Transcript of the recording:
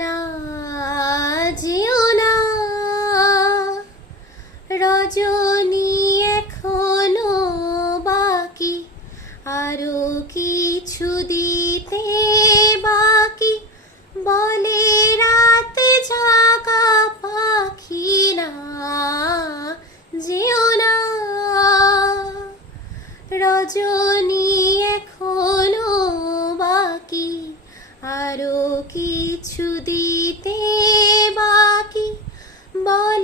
না যেও না রজনী এখনো বাকি, আরো কিছু দিতে বাকি, বলে রাতে জাগা পাখি। না যেও না রজনী এখনো বাকি, আরো কিছু দিতে বাকি, বলে